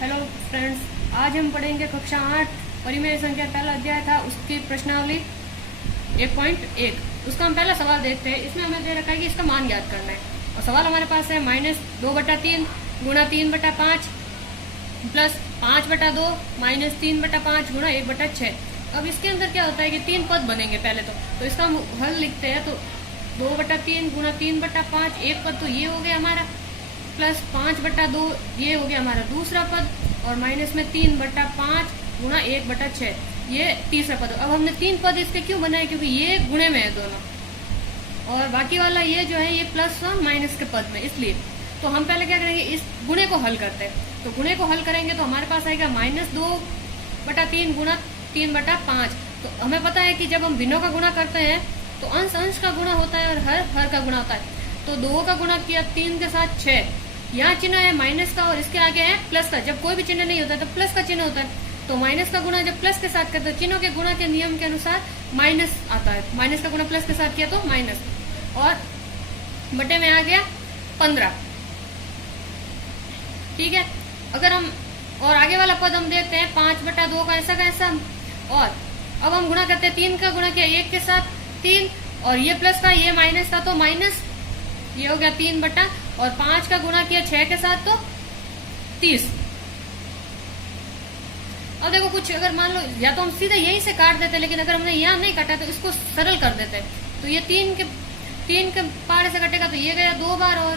Hello friends, आज हम पढ़ेंगे कक्षा 8 परिमेय संख्या पहला अध्याय था, उसकी प्रश्नावली 1.1। उसका हम पहला सवाल देखते हैं। इसमें हमें दे रखा है कि इसका मान ज्ञात करना है और सवाल हमारे पास है -2/3 गुणा 3/5 प्लस 5/2 माइनस 3/5 गुणा 1/6। अब इसके अंदर क्या होता है कि तीन पद बनेंगे पहले तो इसका हम हल लिखते हैं। तो 2/3 गुणा 3/5 एक पद तो ये हो गया हमारा, प्लस 5/2 ये हो गया हमारा दूसरा पद, और माइनस में 3/5 गुणा 1/6 ये तीसरा पद। अब हमने तीन पद इसके क्यों बनाए, क्योंकि ये गुणे में है दोनों, और बाकी वाला ये जो है ये प्लस और माइनस के पद में, इसलिए तो हम पहले क्या करेंगे, इस गुणे को हल करते हैं। तो गुणे को हल करेंगे तो हमारे पास आएगा -2/3 गुणा 3/5। तो हमें पता है कि जब हम भिन्नों का गुणा करते हैं तो अंश अंश का गुणा होता है और हर हर का गुणा होता है। तो 2 का गुणा किया 3 के साथ 6, यहाँ चिन्ह है माइनस का और इसके आगे है प्लस का। जब कोई भी चिन्ह नहीं होता है तो प्लस का चिन्ह होता है। तो माइनस का गुणा जब प्लस के साथ करते हैं, चिन्हों के गुणा के नियम के अनुसार माइनस आता है। माइनस का गुणा प्लस के साथ किया तो माइनस, और बटे में आ गया 15। ठीक है, अगर हम और आगे वाला पद हम देखते हैं 5/2 का ऐसा, और अब हम गुणा करते हैं 3 का गुणा किया 1 के साथ 3, और ये प्लस का ये माइनस था तो माइनस, ये हो गया 3 और 5 का गुणा किया 6 के साथ तो 30। अब देखो कुछ अगर मान लो, या तो हम सीधे यहीं से काट देते, लेकिन अगर हमने यहाँ नहीं काटा तो इसको सरल कर देते। तो ये 3 के पारे से कटेगा तो ये गया 2 बार और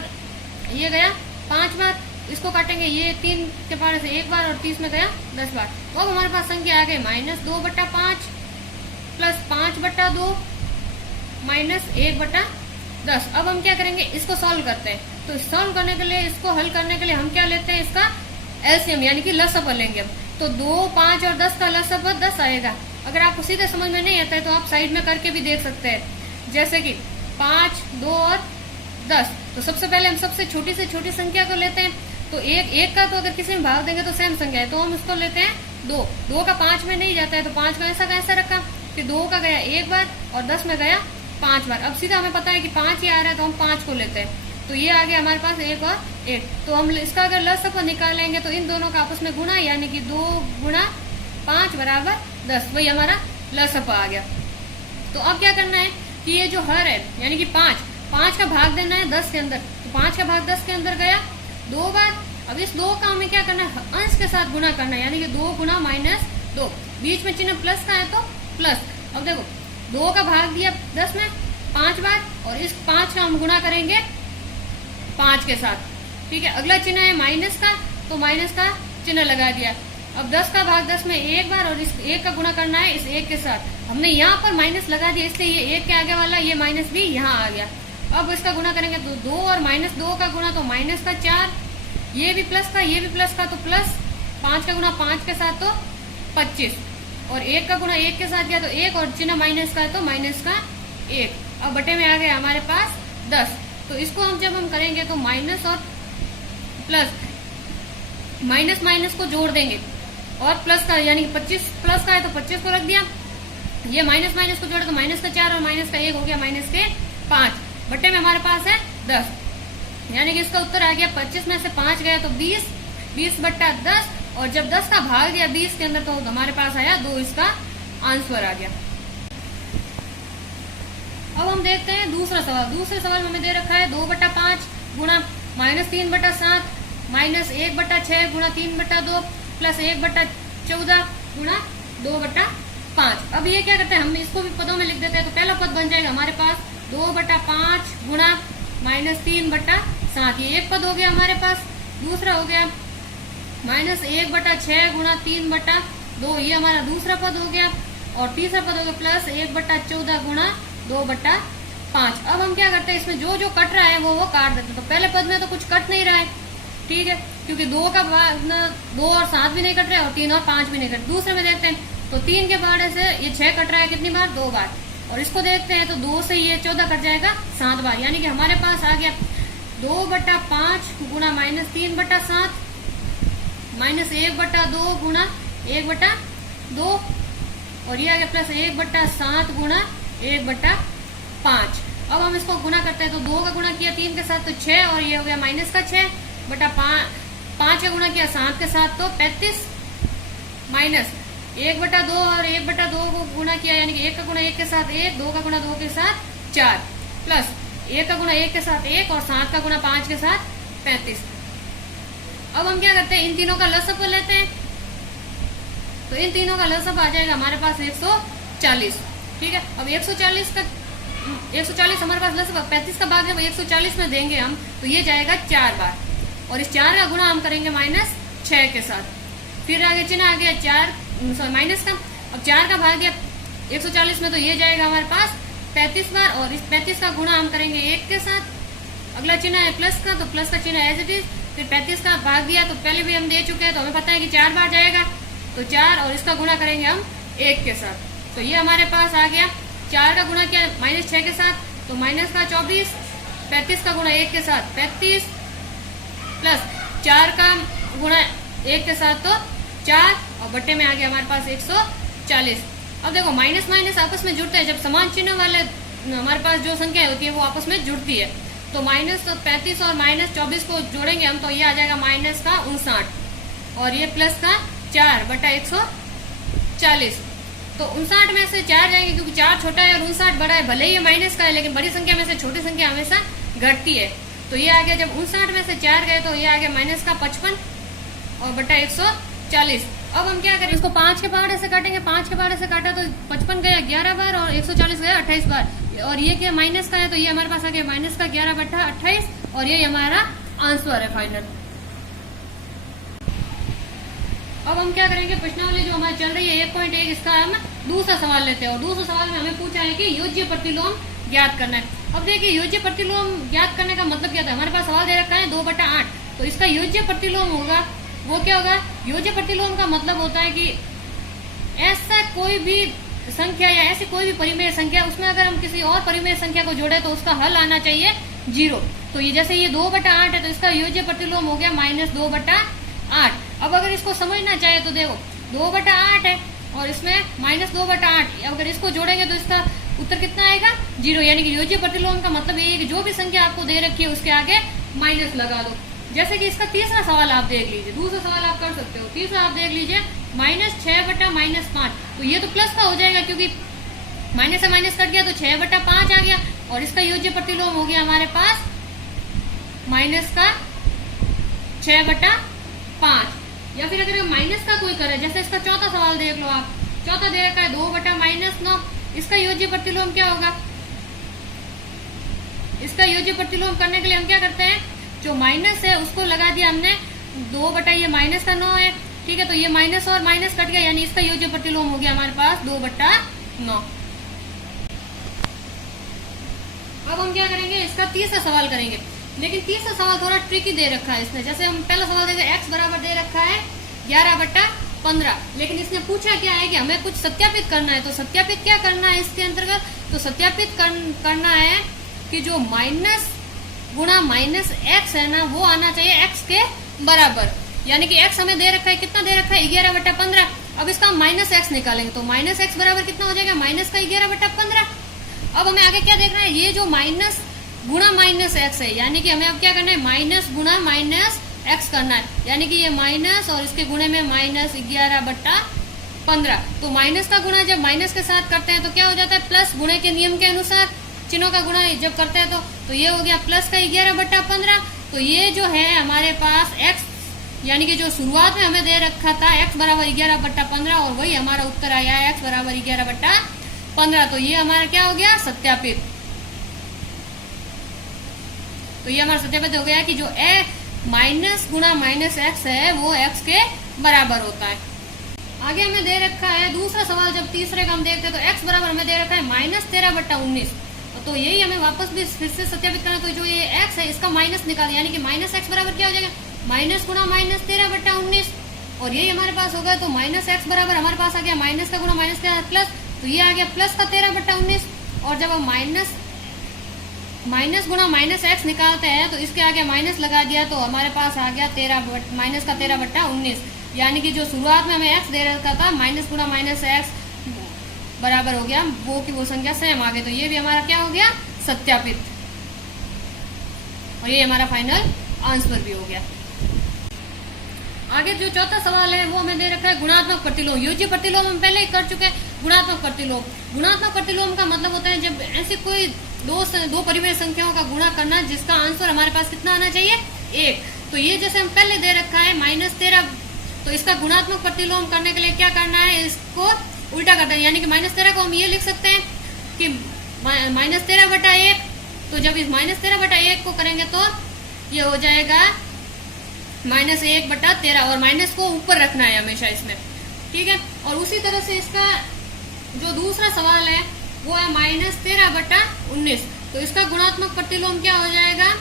ये गया 5 बार। इसको काटेंगे, ये 3 के पारे से 1 बार और 30 में गया 10 बार। तो अब हमारे पास संख्या आ गई -2/5 प्लस 5/2 माइनस 1/10। अब हम क्या करेंगे, इसको सॉल्व करते हैं। तो सॉल्व करने के लिए, इसको हल करने के लिए हम क्या लेते हैं, इसका एलसीएम यानी कि लसअप लेंगे हम। तो 2, 5 और 10 का लसअप 10 आएगा। अगर आपको सीधे समझ में नहीं आता है तो आप साइड में करके भी देख सकते हैं, जैसे कि 5, 2 और 10। तो सबसे पहले हम सबसे छोटी से छोटी संख्या को लेते हैं। तो एक का तो अगर किसी में भाग देंगे तो सेम संख्या है, तो हम इसको लेते हैं 2 का 5 में नहीं जाता है, तो 5 का ऐसा रखा, फिर 2 का गया 1 बार और 10 में गया 5 बार। अब सीधा हमें पता है कि 5 ही आ रहा है तो हम 5 को लेते हैं। तो ये आ गया हमारे पास 1 और 1। तो हम इसका अगर लसअप निकालेंगे तो इन दोनों का आपस में गुणा, यानी कि 2 गुणा 5 बराबर 10, वही हमारा लसअप आ गया। तो अब क्या करना है कि ये जो हर है यानी कि 5 का भाग देना है 10 के अंदर। तो 5 का भाग 10 के अंदर गया 2 बार। अब इस 2 का हमें क्या करना है, अंश के साथ गुणा करना है, यानी कि 2 गुणा -2। बीच में चिन्ह प्लस का है तो प्लस। अब देखो 2 का भाग दिया 10 में 5 बार, और इस 5 का हम गुणा करेंगे 5 के साथ। ठीक है, अगला चिन्ह है माइनस का, तो माइनस का चिन्ह लगा दिया। अब 10 का भाग 10 में 1 बार, और इस 1 का गुणा करना है इस 1 के साथ। हमने यहाँ पर माइनस लगा दिया, इसलिए ये 1 के आगे वाला ये माइनस भी यहाँ आ गया। अब इसका गुणा करेंगे तो 2 और -2 का गुणा तो माइनस का 4, ये भी प्लस का ये भी प्लस का तो प्लस, 5 का गुणा 5 के साथ तो 25, और 1 का गुणा 1 के साथ किया तो 1, और चिन्ह माइनस का है तो माइनस का 1। अब बटे में आ गया हमारे पास 10। तो इसको हम जब हम करेंगे तो माइनस और प्लस, माइनस माइनस को जोड़ देंगे और प्लस का, यानी 25 प्लस का है तो 25 को रख दिया, ये माइनस माइनस को जोड़े तो माइनस का 4 और माइनस का 1 हो गया माइनस के 5। बटे में हमारे पास है 10, यानी कि इसका उत्तर आ गया 25 में से 5 गया तो 20, 20/10। और जब 10 का भाग दिया 20 के अंदर तो हमारे पास आया 2, इसका आंसर आ गया। अब हम देखते हैं दूसरा सवाल। दूसरे सवाल में हमें दे रखा है 2/5 गुणा -3/7 माइनस 1/6 गुणा 3/2 प्लस 1/14 गुणा 2/5। अब ये क्या करते हैं, हम इसको भी पदों में लिख देते हैं। तो पहला पद बन जाएगा हमारे पास 2/5 गुणा -3/7, ये एक पद हो गया हमारे पास। दूसरा हो गया -1/6 गुणा 3/2, ये हमारा दूसरा पद हो गया। और तीसरा पद हो गया प्लस 1/14 गुणा 2/5। अब हम क्या करते हैं, इसमें जो जो कट रहा है वो काट देते हैं। तो पहले पद में तो कुछ कट नहीं रहा है, ठीक है, क्योंकि 2 का 2 और 7 भी नहीं कट रहे और 3 और 5 भी नहीं कट। दूसरे में देखते हैं तो 3 के बारे से ये 6 कट रहा है, कितनी बार, 2 बार। और इसको देखते हैं तो 2 से ये 14 कट जाएगा 7 बार, यानी कि हमारे पास आ गया 2/5 गुणा -3/7 माइनस 1/2 गुणा 1/2, और ये आ गया प्लस 1/7 गुणा 1/5। अब हम इसको गुणा करते हैं तो 2 का गुणा किया 3 के साथ तो 6, और ये हो गया माइनस का 6/5 5 का गुणा किया 7 के साथ तो 35 माइनस 1/2 और 1/2 को गुणा किया यानी कि 1 का गुणा 1 के साथ 1, 2 का गुणा 2 के साथ 4 प्लस 1 का गुणा 1 के साथ 1 और 7 का गुणा 5 के साथ 35। अब हम क्या करते हैं, इन तीनों का लसअप लेते हैं। तो इन तीनों का लसअप आ जाएगा हमारे पास 140। ठीक है, अब 140 हमारे पास लसअप 35 का भाग जब 140 में देंगे हम तो ये जाएगा 4 बार और इस 4 का गुणा हम करेंगे -6 के साथ। फिर आगे चिन्ह आ गया 4 माइनस का। अब 4 का भाग दिया 140 में तो ये जाएगा हमारे पास 35 बार और इस 35 का गुणा हम करेंगे 1 के साथ। अगला चिन्ह है प्लस का, तो प्लस का चिन्ह एज इट इज। फिर 35 का भाग दिया तो पहले भी हम दे चुके हैं तो हमें पता है कि 4 बार जाएगा तो 4 और इसका गुणा करेंगे हम 1 के साथ। तो ये हमारे पास आ गया 4 का गुणा किया -6 के साथ तो माइनस का 24, 35 का गुणा 1 के साथ 35 प्लस 4 का गुणा 1 के साथ तो 4 और बट्टे में आ गया हमारे पास 140। अब देखो माइनस माइनस आपस में जुड़ते हैं, जब समान चिन्ह वाले हमारे पास जो संख्या होती है वो आपस में जुड़ती है। तो -35 और -24 को जोड़ेंगे हम तो ये आ जाएगा -59 और ये प्लस का 4/140। तो 59 में से 4 जाएंगे क्योंकि 4 छोटा है और 59 बड़ा है। भले ही ये माइनस का है लेकिन बड़ी संख्या में से छोटी संख्या हमेशा घटती है। तो ये आ गया जब 59 में से 4 गए तो ये आ गया -55 और बटा 140। अब हम क्या करें, इसको 5 के पहाड़े से काटेंगे। 5 के पहाड़े से काटा तो 55 गया 11 बार और 140 गया 28 बार और ये क्या माइनस का है तो ये हमारे पास आ गया माइनस का 11/28 और ये हमारा आंसर है फाइनल। अब हम क्या करेंगे, प्रश्नावली जो हमारी चल रही है 1.1 इसका हम दूसरा सवाल लेते हैं और दूसरे सवाल में हमें पूछा है कि योज्य प्रतिलोम ज्ञात करना है। अब देखिए योज्य प्रतिलोम ज्ञात करने का मतलब क्या था, हमारे पास सवाल दे रखा है 2/8 तो इसका योज्य प्रतिलोम होगा वो क्या होगा। योज्य प्रतिलोम का मतलब होता है कि ऐसा कोई भी संख्या या ऐसी कोई भी परिमेय संख्या उसमें अगर हम किसी और परिमेय संख्या को जोड़े तो उसका हल आना चाहिए 0। तो ये जैसे ये 2/8 है तो इसका योज्य प्रतिलोम हो गया -2/8। अब अगर इसको समझना चाहे तो देखो 2/8 है और इसमें -2/8 अगर इसको जोड़ेंगे तो इसका उत्तर कितना आएगा 0। यानी कि योज्य प्रतिलोम का मतलब ये है कि जो भी संख्या आपको दे रखी है उसके आगे माइनस लगा दो। जैसे कि इसका तीसरा सवाल आप देख लीजिए, दूसरा सवाल आप कर सकते हो। तीसरा आप देख लीजिए -6/-5 तो ये तो प्लस का हो जाएगा क्योंकि माइनस से माइनस कट गया तो 6/5 आ गया और इसका योज्य प्रतिलोम हो गया हमारे पास -6/5। या फिर अगर माइनस का कोई करे, जैसे इसका चौथा सवाल देख लो आप, चौथा दे रखा है 2/-9 इसका योज्य प्रतिलोम क्या होगा। इसका योज्य प्रतिलोम करने के लिए हम क्या करते हैं, जो माइनस है उसको लगा दिया हमने 2 ये माइनस का 9 है। ठीक है, तो ये माइनस और माइनस कट गया यानी इसका योज्य प्रतिलोम हो गया हमारे पास 2/9। अब हम क्या करेंगे, इसका तीसरा सवाल करेंगे। लेकिन तीसरा सवाल थोड़ा ट्रिकी दे रखा है इसने। जैसे हम पहला सवाल देखे x बराबर दे रखा है 11/15 लेकिन इसने पूछा क्या है कि हमें कुछ सत्यापित करना है। तो सत्यापित क्या करना है इसके अंतर्गत, तो सत्यापित करना है कि जो माइनस गुणा -x है ना वो आना चाहिए x के बराबर। यानी कि x हमें दे रखा है, कितना दे रखा है 11/15। अब इसका हम -x निकालेंगे तो -x बराबर कितना हो जाएगा माइनस का 11/15। अब हमें आगे क्या देखना है, ये जो माइनस गुणा -x है यानी कि हमें अब क्या करना है माइनस गुणा -x करना है। यानी कि ये माइनस और इसके गुणे में -11/15। तो माइनस का गुणा जब माइनस के साथ करते हैं तो क्या हो जाता है प्लस। गुणे के नियम के अनुसार चिन्हों का गुणा जब करते हैं तो ये हो गया प्लस का 11/15। तो ये जो है हमारे पास x यानी कि जो शुरुआत में हमें दे रखा था x बराबर 11/15 और वही हमारा उत्तर आया है x बराबर 11/15। तो ये हमारा क्या हो गया सत्यापित। तो ये हमारा सत्यापित हो गया कि जो माइनस गुणा -x है वो x के बराबर होता है। आगे हमें दे रखा है दूसरा सवाल, जब तीसरे का हम देखते हैं तो x बराबर हमें दे रखा है -13/19। तो यही हमें वापस भी फिर से सत्यापित करना। तो जो ये x है इसका माइनस निकाल यानी कि -x बराबर क्या हो जाएगा माइनस गुणा -13/19 और यही हमारे पास होगा। तो -x बराबर हमारे पास आ गया माइनस का गुणा माइनस का प्लस, तो ये आ गया प्लस का 13/19 और जब हम माइनस गुणा -x निकालते हैं तो इसके आगे माइनस लगा दिया तो हमारे पास आ गया माइनस का 13/19। यानी कि जो शुरुआत में हमें x दे रखा था माइनस गुणा -x बराबर हो गया वो की वो संख्या सेम आ गई। तो ये भी हमारा क्या हो गया सत्यापित और ये हमारा फाइनल आंसर भी हो गया। आगे जो चौथा सवाल है वो हमें दे रखा है गुणात्मक प्रतिलोम। योज्य प्रतिलोम हम पहले ही कर चुके हैं। गुणात्मक प्रतिलोम का मतलब होता है जब ऐसी कोई दो परिमेय संख्याओं का गुणा करना जिसका आंसर हमारे पास कितना आना चाहिए, 1। तो ये जैसे हम पहले दे रखा है -13, तो इसका गुणात्मक प्रतिलोम करने के लिए क्या करना है, इसको उल्टा करना है। यानी कि -13 को हम ये लिख सकते हैं कि -13/1। तो जब इस -13/1 को करेंगे तो ये हो जाएगा -1/13, और माइनस को ऊपर रखना है हमेशा इसमें, ठीक है। और उसी तरह से इसका जो दूसरा सवाल है वो है -13/19। तो इसका गुणात्मक प्रतिलोम क्या हो जाएगा,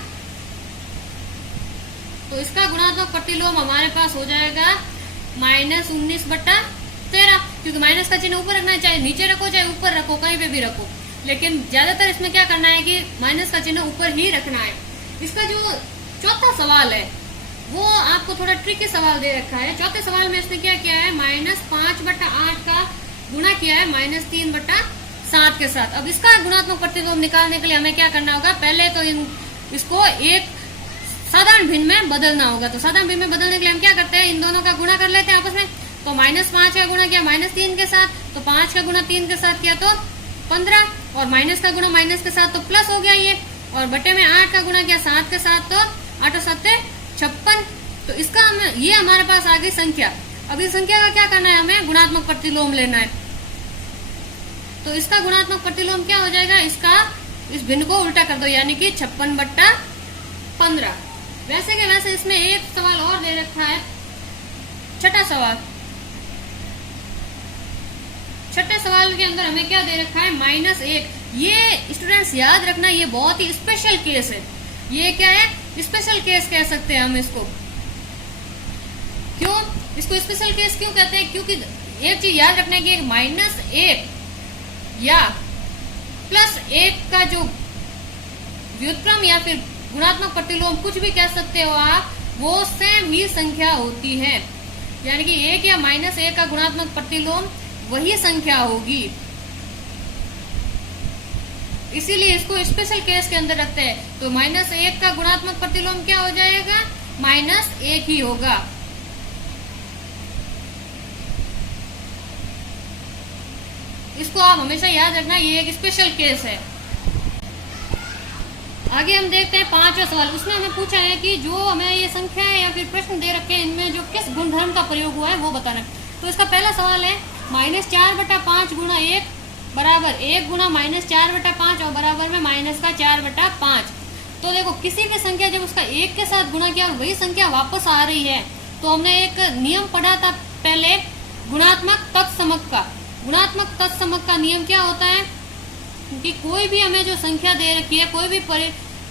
तो इसका गुणात्मक प्रतिलोम हमारे पास हो जाएगा -19/13, क्योंकि माइनस का चिन्ह ऊपर रखना है, चाहे नीचे रखो चाहे ऊपर रखो, कहीं पे भी रखो, लेकिन ज्यादातर इसमें क्या करना है कि माइनस का चिन्ह ऊपर ही रखना है। इसका जो चौथा सवाल है वो आपको थोड़ा ट्रिकी सवाल दे रखा है। चौथे सवाल में इसने क्या किया है, -5/8 का गुणा किया है -3/7 के साथ। अब इसका गुणात्मक प्रतिलोम निकालने के लिए हमें क्या करना होगा, पहले तो इसको एक साधारण भिन्न में बदलना होगा। तो साधारण भिन्न में बदलने के लिए हम क्या करते हैं, इन दोनों का गुणा कर लेते हैं आपस में। तो -5 का गुणा किया -3 के साथ, तो 5 का गुणा 3 के साथ किया तो 15, और माइनस का गुणा माइनस के साथ तो प्लस हो गया ये, और बटे में 8 का गुणा किया 7 के साथ तो 8 और 7 56। तो इसका ये हमारे पास आ गई संख्या। अब इस संख्या का क्या करना है, हमें गुणात्मक प्रतिलोम लेना है। तो इसका गुणात्मक प्रतिलोम क्या हो जाएगा, इसका इस भिन्न को उल्टा कर दो, यानी कि 56/15। वैसे के वैसे इसमें एक सवाल और दे रखा है, छठा सवाल। छठे सवाल के अंदर हमें क्या दे रखा है, -1। ये स्टूडेंट्स याद रखना, ये बहुत ही स्पेशल केस है। ये क्या है, स्पेशल केस कह सकते हैं हम इसको। क्यों इसको स्पेशल केस क्यों कहते हैं, क्योंकि एक चीज याद रखना है कि -1 या +1 का जो व्युत्क्रम या फिर गुणात्मक प्रतिलोम कुछ भी कह सकते हो आप, वो सेम ही संख्या होती है। यानी कि 1 या -1 का गुणात्मक प्रतिलोम वही संख्या होगी, इसीलिए इसको स्पेशल केस के अंदर रखते हैं। तो -1 का गुणात्मक प्रतिलोम क्या हो जाएगा, -1 ही होगा। इसको आप हमेशा याद रखना, ये एक स्पेशल केस है। आगे हम देखते हैं पांचवा सवाल। उसमें हमें पूछा है कि जो हमें ये संख्याएं या फिर प्रश्न दे रखे हैं इनमें जो किस गुणधर्म का प्रयोग हुआ है वो बताना है। तो इसका पहला सवाल है -4/5 गुणा 1 बराबर 1 गुणा -4/5 और बराबर में -4/5। तो देखो किसी भी संख्या जब उसका 1 के साथ गुणा किया और वही संख्या वापस आ रही है, तो हमने एक नियम पढ़ा था पहले गुणात्मक तत्समक का। गुणात्मक तत्समक का नियम क्या होता है कि कोई भी हमें जो संख्या दे रखी है, कोई भी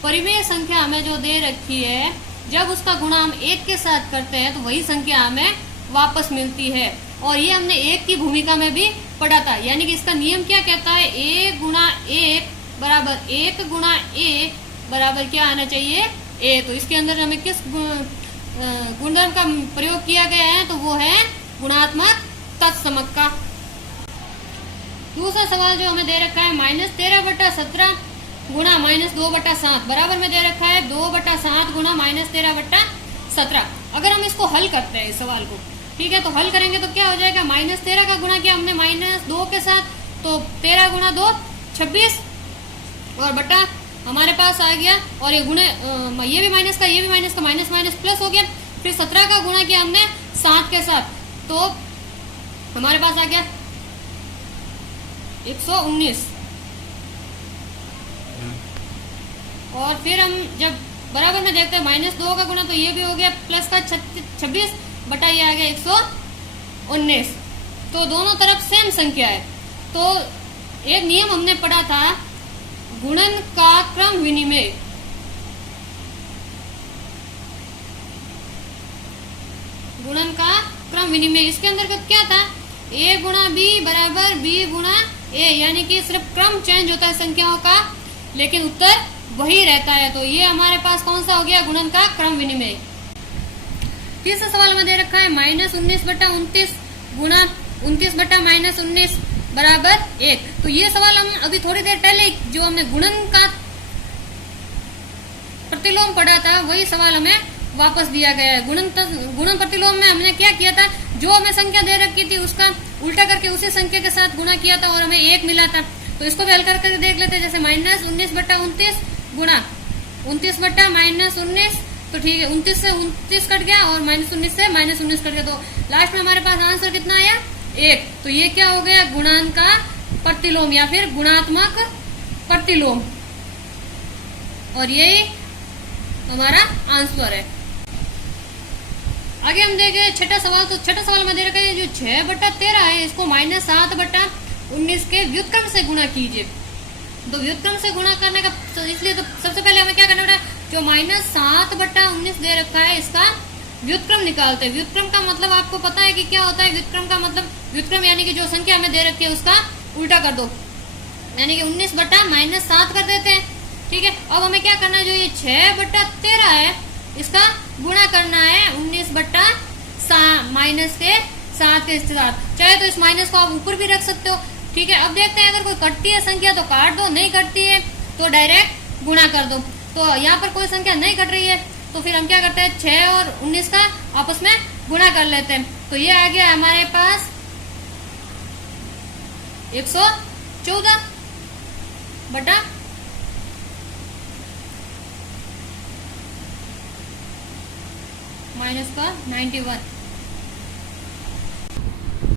परिमेय संख्या हमें जो दे रखी है, जब उसका गुणा हम 1 के साथ करते हैं तो वही संख्या हमें वापस मिलती है। और ये हमने 1 की भूमिका में भी पढ़ा था। यानी कि इसका नियम क्या कहता है, 1 गुणा 1 बराबर 1 गुणा a बराबर क्या आना चाहिए, a। तो इसके अंदर हमें किस गुणधर्म का प्रयोग किया गया है, तो वो है गुणात्मक तत्समक का। दूसरा सवाल जो हमें दे रखा है -13/17 गुणा -2/7 बराबर में दे रखा है 2/7 गुणा -13/17। अगर हम इसको हल करते हैं इस सवाल को, ठीक है, तो हल करेंगे तो क्या हो जाएगा, -13 का गुणा किया हमने -2 के साथ, तो 13 गुणा 2 26 और बटा हमारे पास आ गया, और ये गुणे ये भी माइनस का ये भी माइनस का माइनस माइनस प्लस हो गया। फिर 17 का गुणा किया हमने 7 के साथ, तो हमारे पास आ गया 119। और फिर हम जब बराबर में देखते हैं -2 का गुणा, तो ये भी हो गया प्लस का 26 बटा ये आ गया 119। तो दोनों तरफ सेम संख्या है। तो एक नियम हमने पढ़ा था गुणन का क्रम विनिमय। गुणन का क्रम विनिमय इसके अंतर्गत क्या था, a गुणा b बराबर b गुणा a, यानी कि सिर्फ क्रम चेंज होता है संख्याओं का, लेकिन उत्तर वही रहता है। तो ये हमारे पास कौन सा हो गया, गुणन का क्रम विनिमय। तीसरा सवाल में दे रखा है -19/29 गुणा 29/-19 बराबर 1। तो ये सवाल हम अभी थोड़ी देर पहले जो हमने गुणन का प्रतिलोम पढ़ा था वही सवाल हमें वापस दिया गया है। गुणन प्रतिलोम में हमने क्या किया था, जो हमें संख्या दे रखी थी उसका उल्टा करके उसी संख्या के साथ गुणा किया था और हमें 1 मिला था। तो इसको भी हल करके देख लेते हैं। जैसे -19/29 गुणा 29/-19, तो ठीक है 29 से 29 कट गया और -19 से -19 कट गया, तो लास्ट में हमारे पास आंसर कितना आया 1। तो ये क्या हो गया, गुणांक का प्रतिलोम या फिर गुणात्मक प्रतिलोम, और यही हमारा आंसर है। आगे हम देखें छठा सवाल। तो छठा सवाल में दे रखा है जो 6/13 है इसको -7/19 के व्युत्क्रम से गुणा कीजिए। तो व्युत्क्रम से गुणा करने का इसलिए तो सबसे पहले हमें क्या करना पड़ेगा, जो -7/19 दे रखा है इसका व्युत्क्रम निकालते हैं। व्युत्क्रम का मतलब आपको पता है कि क्या होता है, व्युत्क्रम का मतलब व्युत्क्रम यानी कि जो संख्या हमें दे रखी है उसका उल्टा कर दो, यानी कि 19/-7 कर देते हैं। ठीक है, अब हमें क्या करना है, जो ये 6/13 है इसका गुणा करना है 19/-7 के साथ। चाहे तो इस माइनस को आप ऊपर भी रख सकते हो। ठीक है, अब देखते हैं अगर कोई कटती है संख्या तो काट दो, नहीं कटती है तो डायरेक्ट गुणा कर दो। तो यहाँ पर कोई संख्या नहीं कट रही है तो फिर हम क्या करते हैं 6 और 19 का आपस में गुणा कर लेते हैं। तो ये आ गया हमारे पास 114 बटा माइनस का 91।